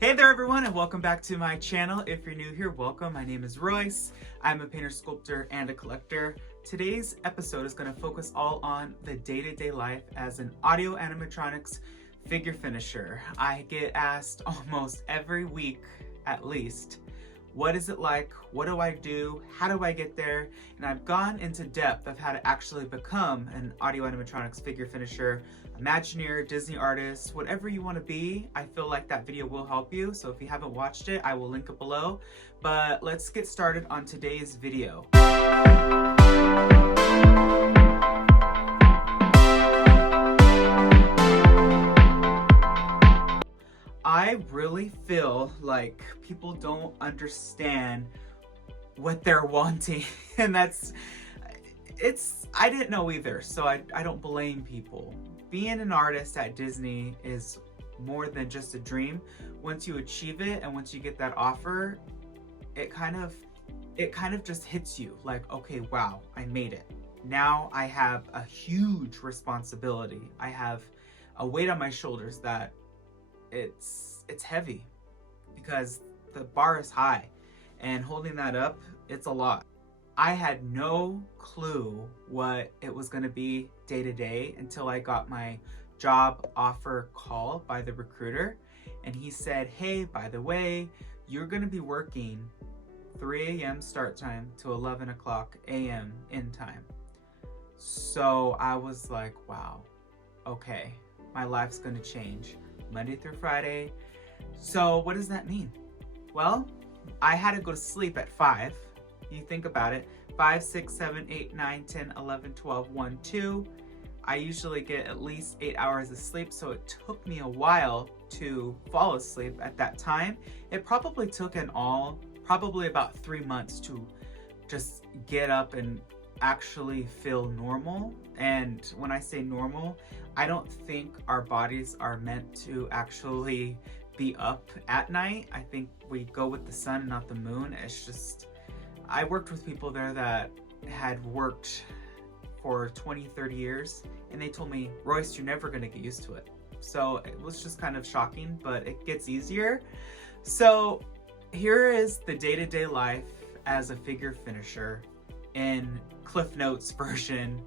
Hey there everyone, and welcome back to my channel. If you're new here, welcome. My name is Royce. I'm a painter, sculptor, and a collector. Today's episode is going to focus all on the day-to-day life as an audio animatronics figure finisher. I get asked almost every week, at least, what is it like? What do I do? How do I get there? And I've gone into depth of how to actually become an audio animatronics figure finisher, Imagineer, Disney artist, whatever you want to be. I feel like that video will help you. So if you haven't watched it, I will link it below. But let's get started on today's video. I really feel like people don't understand what they're wanting, and I didn't know either, so I don't blame people. Being an artist at Disney is more than just a dream. Once you achieve it and once you get that offer, it kind of just hits you like, okay, wow, I made it. Now I have a huge responsibility. I have a weight on my shoulders that it's heavy because the bar is high, and holding that up, it's a lot. I had no clue what it was going to be day to day until I got my job offer call by the recruiter, and he said, hey, by the way, you're going to be working 3 a.m. start time to 11 o'clock a.m. end time. So I was like, wow, okay, my life's going to change. Monday through Friday. So what does that mean? Well, I had to go to sleep at 5. You think about it. 5, 6, 7, 8, 9, 10, 11, 12, 1, 2. I usually get at least 8 hours of sleep, so it took me a while to fall asleep at that time. It probably took probably about 3 months to just get up and actually feel normal. And when I say normal, I don't think our bodies are meant to actually be up at night. I think we go with the sun and not the moon. It's just, I worked with people there that had worked for 20, 30 years, and they told me, Royce, you're never gonna get used to it. So it was just kind of shocking, but it gets easier. So here is the day-to-day life as a figure finisher in Cliff Notes version.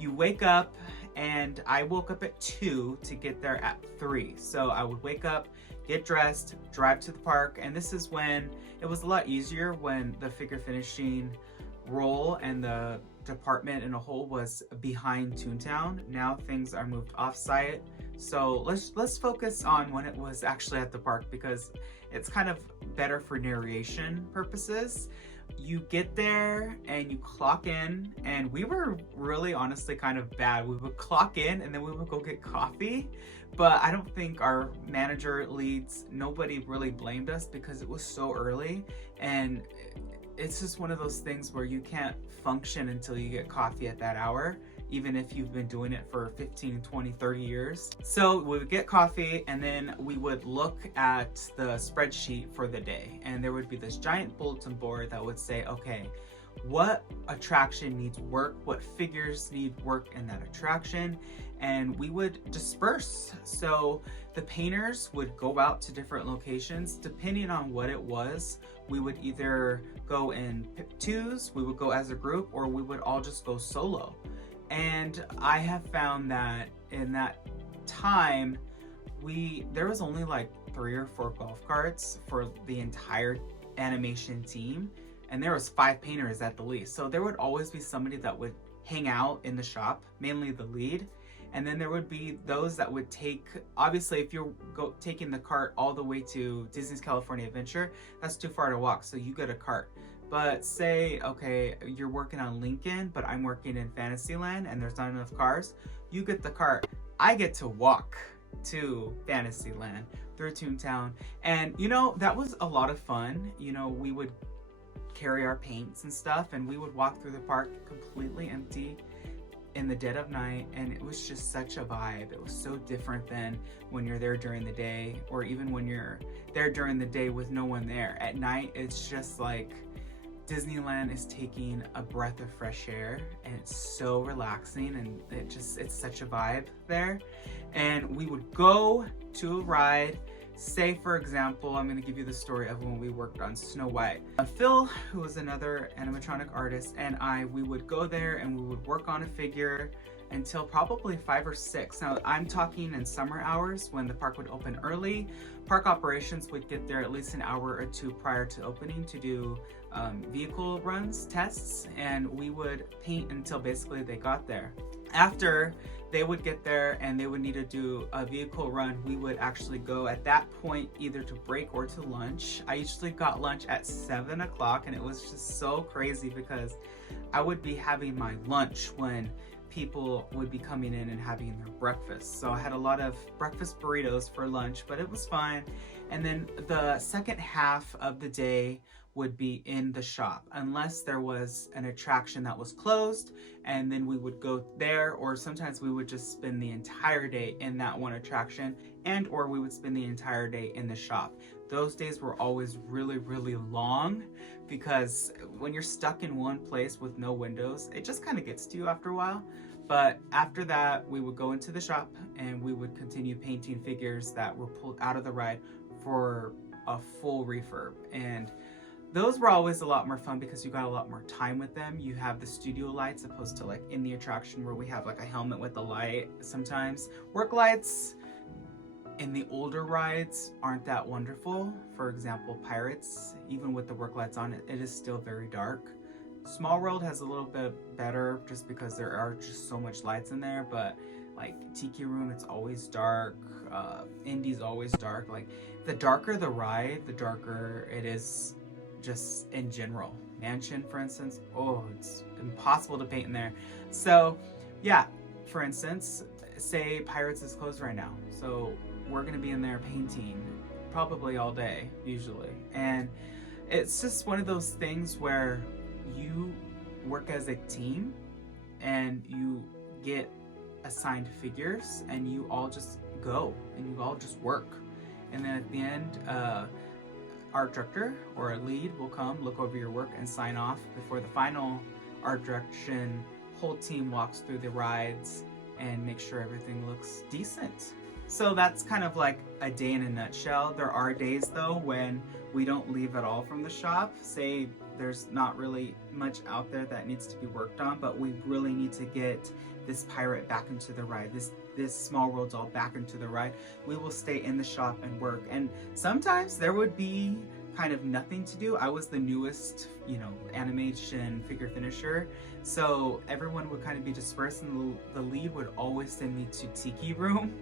You wake up, and I woke up at 2 to get there at 3. So I would wake up, get dressed, drive to the park, and this is when it was a lot easier when the figure finishing role and the department in a whole was behind Toontown. Now things are moved off-site. So let's focus on when it was actually at the park, because it's kind of better for narration purposes. You get there and you clock in, and we were really honestly kind of bad. We would clock in and then we would go get coffee, but I don't think our manager, leads, nobody really blamed us because it was so early, and it's just one of those things where you can't function until you get coffee at that hour, even if you've been doing it for 15, 20, 30 years. So we would get coffee, and then we would look at the spreadsheet for the day, and there would be this giant bulletin board that would say, okay, what attraction needs work, what figures need work in that attraction, and we would disperse. So the painters would go out to different locations. Depending on what it was, we would either go in twos, we would go as a group, or we would all just go solo. And I have found that in that time, there was only like 3 or 4 golf carts for the entire animation team, and there was 5 painters at the least. So there would always be somebody that would hang out in the shop, mainly the lead, and then there would be those that would take, obviously if you're taking the cart all the way to Disney's California Adventure, that's too far to walk, so you get a cart. But say, okay, you're working on Lincoln, but I'm working in Fantasyland and there's not enough cars, you get the cart. I get to walk to Fantasyland through Toontown. And you know, that was a lot of fun. You know, we would carry our paints and stuff, and we would walk through the park completely empty in the dead of night, and it was just such a vibe. It was so different than when you're there during the day, or even when you're there during the day with no one there. At night, it's just like Disneyland is taking a breath of fresh air, and it's so relaxing, and it's such a vibe there. And we would go to a ride, Say, for example, I'm going to give you the story of when we worked on Snow White. Phil, who was another animatronic artist, and we would go there and we would work on a figure until probably 5 or 6. Now, I'm talking in summer hours when the park would open early. Park operations would get there at least an hour or two prior to opening to do vehicle runs, tests, and we would paint until basically they got there. After they would get there and they would need to do a vehicle run, we would actually go at that point either to break or to lunch. I usually got lunch at 7 o'clock, and it was just so crazy because I would be having my lunch when people would be coming in and having their breakfast. So I had a lot of breakfast burritos for lunch, but it was fine. And then the second half of the day would be in the shop, unless there was an attraction that was closed, and then we would go there, or sometimes we would just spend the entire day in that one attraction, and or we would spend the entire day in the shop. Those days were always really, really long, because when you're stuck in one place with no windows, it just kind of gets to you after a while. But after that, we would go into the shop and we would continue painting figures that were pulled out of the ride for a full refurb. And those were always a lot more fun because you got a lot more time with them. You have the studio lights opposed to like in the attraction where we have like a helmet with a light sometimes. Work lights in the older rides aren't that wonderful. For example, Pirates, even with the work lights on it, it is still very dark. Small World has a little bit better just because there are just so much lights in there, but like Tiki Room, it's always dark. Indy's always dark. Like the darker the ride, the darker it is just in general. Mansion, for instance, oh, it's impossible to paint in there. So yeah, for instance, say Pirates is closed right now, so we're gonna be in there painting probably all day usually, and it's just one of those things where you work as a team and you get assigned figures and you all just go and you all just work, and then at the end art director or a lead will come, look over your work and sign off before the final art direction. Whole team walks through the rides and make sure everything looks decent. So that's kind of like a day in a nutshell. There are days though when we don't leave at all from the shop. Say there's not really much out there that needs to be worked on, but we really need to get this pirate back into the ride, this Small World doll back into the ride. We will stay in the shop and work. And sometimes there would be kind of nothing to do. I was the newest, animation figure finisher, so everyone would kind of be dispersed, and the lead would always send me to Tiki Room.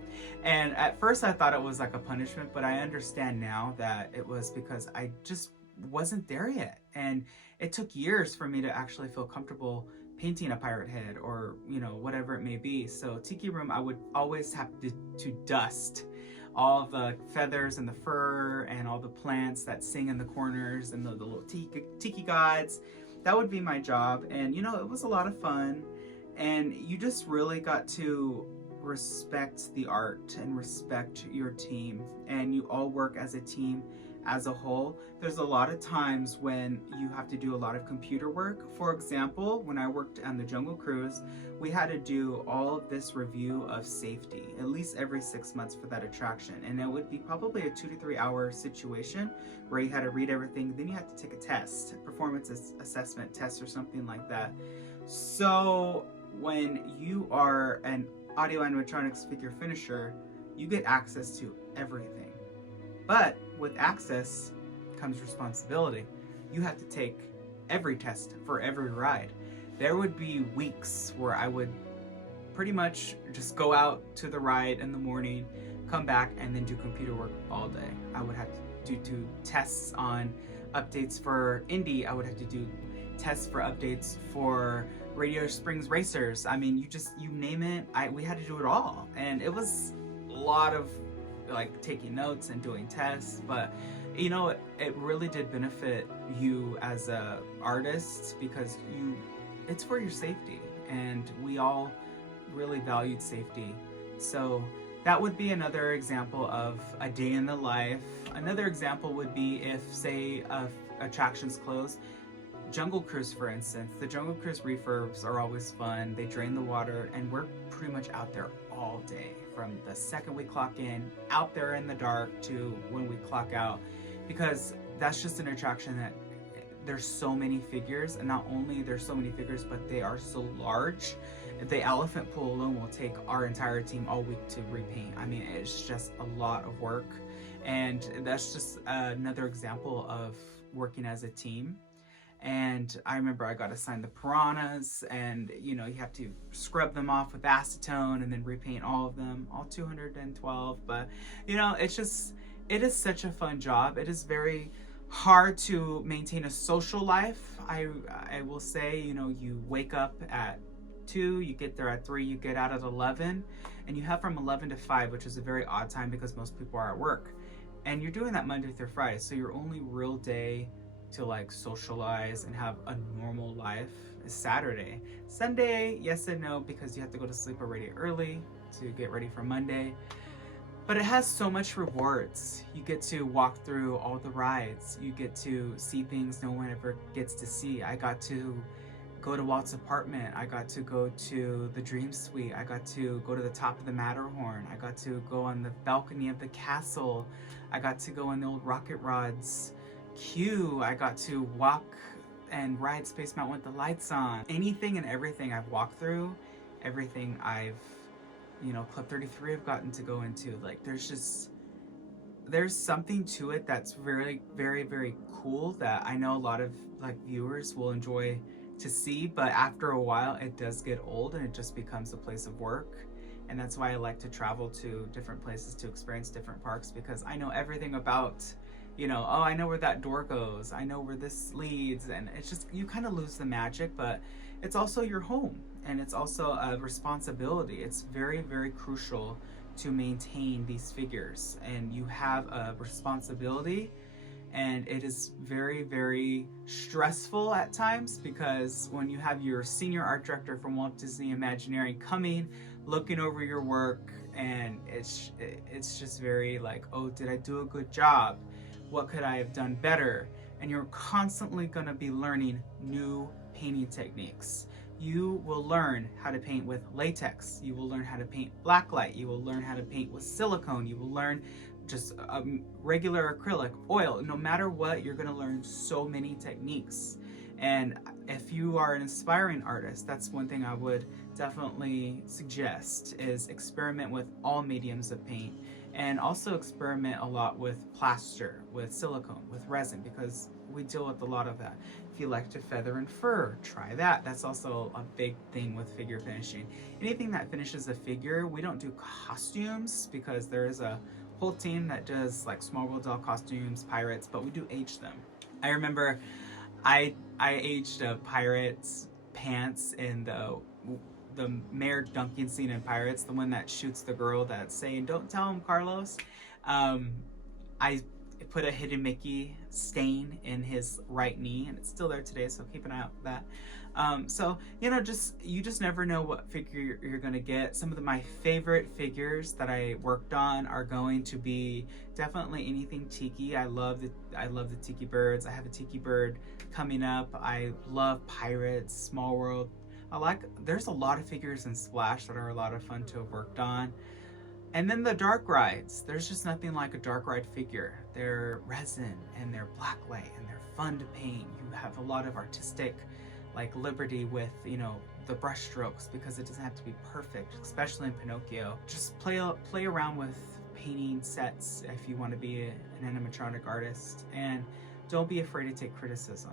And at first I thought it was like a punishment, but I understand now that it was because I just wasn't there yet, and it took years for me to actually feel comfortable painting a pirate head or whatever it may be. So Tiki Room, I would always have to dust all the feathers and the fur and all the plants that sing in the corners and the little tiki gods. That would be my job, and it was a lot of fun, and you just really got to respect the art and respect your team, and you all work as a team as a whole. There's a lot of times when you have to do a lot of computer work. For example, when I worked on the Jungle Cruise, we had to do all of this review of safety at least every 6 months for that attraction, and it would be probably a 2 to 3 hour situation where you had to read everything, then you had to take a test, performance assessment test or something like that. So when you are an audio animatronics figure finisher, you get access to everything. But with access comes responsibility. You have to take every test for every ride. There would be weeks where I would pretty much just go out to the ride in the morning, come back, and then do computer work all day. I would have to do tests on updates for Indy. I would have to do tests for updates for Radio Springs Racers. I mean, you name it, we had to do it all. And it was a lot of like taking notes and doing tests, but it really did benefit you as a artist because it's for your safety, and we all really valued safety. So that would be another example of a day in the life. Another example would be if, say, attractions close. Jungle Cruise, for instance. The Jungle Cruise refurbs are always fun. They drain the water, and we're pretty much out there all day from the second we clock in, out there in the dark, to when we clock out, because that's just an attraction that there's so many figures, and not only there's so many figures, but they are so large. The elephant pool alone will take our entire team all week to repaint. I mean, it's just a lot of work, and that's just another example of working as a team. And I remember I got assigned the piranhas, and you have to scrub them off with acetone and then repaint all of them, all 212. But it is such a fun job. It is very hard to maintain a social life. I will say, you wake up at 2, you get there at 3, you get out at 11, and you have from 11 to 5, which is a very odd time because most people are at work. And you're doing that Monday through Friday, so your only real day to like socialize and have a normal life is Saturday. Sunday, yes and no, because you have to go to sleep already early to get ready for Monday. But it has so much rewards. You get to walk through all the rides. You get to see things no one ever gets to see. I got to go to Walt's apartment. I got to go to the Dream Suite. I got to go to the top of the Matterhorn. I got to go on the balcony of the castle. I got to go on the old Rocket Rods queue. I got to walk and ride Space Mountain with the lights on. Anything and everything I've walked through, everything I've, Club 33 I've gotten to go into. Like, there's something to it that's very, very, very cool that I know a lot of like viewers will enjoy to see, but after a while it does get old and it just becomes a place of work. And that's why I like to travel to different places to experience different parks, because I know everything about, oh, I know where that door goes, I know where this leads, and it's just, you kind of lose the magic. But it's also your home, and it's also a responsibility. It's very, very crucial to maintain these figures, and you have a responsibility, and it is very, very stressful at times, because when you have your senior art director from Walt Disney Imagineering coming, looking over your work, and it's just very like, oh, did I do a good job? What could I have done better? And you're constantly going to be learning new painting techniques. You will learn how to paint with latex. You will learn how to paint blacklight. You will learn how to paint with silicone. You will learn just regular acrylic, oil. No matter what, you're going to learn so many techniques. And if you are an aspiring artist, that's one thing I would definitely suggest, is experiment with all mediums of paint. And also experiment a lot with plaster, with silicone, with resin, because we deal with a lot of that. If you like to feather and fur, try that. That's also a big thing with figure finishing. Anything that finishes a figure, we don't do costumes, because there is a whole team that does like Small World doll costumes, pirates, but we do age them. I remember I aged a pirate's pants in the Mayor Duncan scene in Pirates, the one that shoots the girl that's saying, "Don't tell him, Carlos." I put a Hidden Mickey stain in his right knee, and it's still there today, so keep an eye out for that. So, you just never know what figure you're gonna get. Some of my favorite figures that I worked on are going to be definitely anything tiki. I love the tiki birds. I have a tiki bird coming up. I love pirates, Small World. There's a lot of figures in Splash that are a lot of fun to have worked on. And then the dark rides. There's just nothing like a dark ride figure. They're resin and they're blacklight and they're fun to paint. You have a lot of artistic liberty with, the brush strokes, because it doesn't have to be perfect, especially in Pinocchio. Just play around with painting sets if you want to be an animatronic artist, and don't be afraid to take criticism.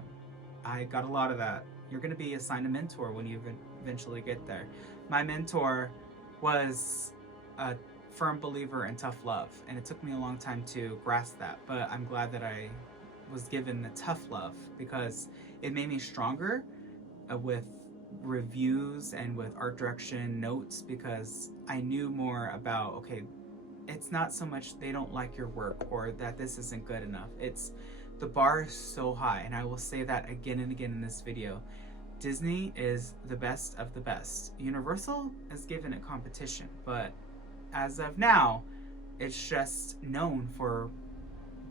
I got a lot of that. You're going to be assigned a mentor when you eventually get there. My mentor was a firm believer in tough love, and it took me a long time to grasp that, but I'm glad that I was given the tough love, because it made me stronger with reviews and with art direction notes, because I knew more about, okay, it's not so much they don't like your work or that this isn't good enough. It's the bar is so high, and I will say that again and again in this video. Disney is the best of the best. Universal is given it competition, but as of now, it's just known for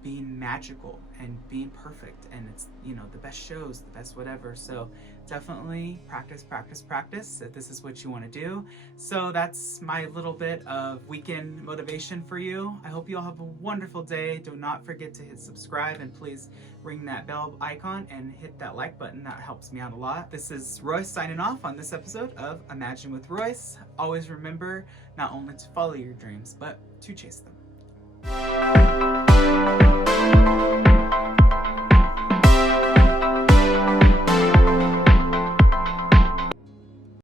being magical and being perfect, and it's, you know, the best shows, the best whatever. So definitely practice, practice, practice if this is what you want to do. So that's my little bit of weekend motivation for you. I hope you all have a wonderful day. Do not forget to hit subscribe, and please ring that bell icon and hit that like button. That helps me out a lot. This is Royce signing off on this episode of Imagine with Royce. Always remember not only to follow your dreams, but to chase them.